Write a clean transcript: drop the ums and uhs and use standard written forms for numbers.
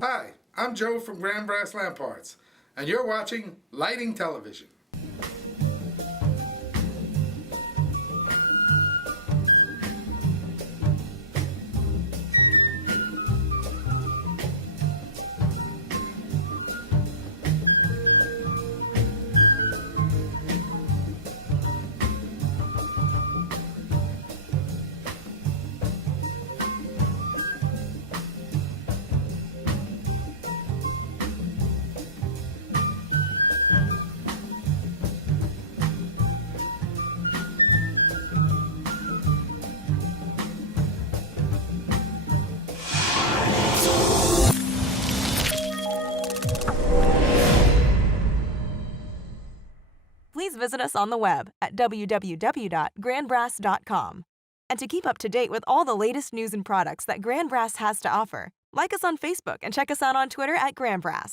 Hi, I'm Joe from Grand Brass Lamp Parts, and you're watching Lighting Television. Please visit us on the web at www.grandbrass.com. And to keep up to date with all the latest news and products that Grand Brass has to offer, like us on Facebook and check us out on Twitter at Grand Brass.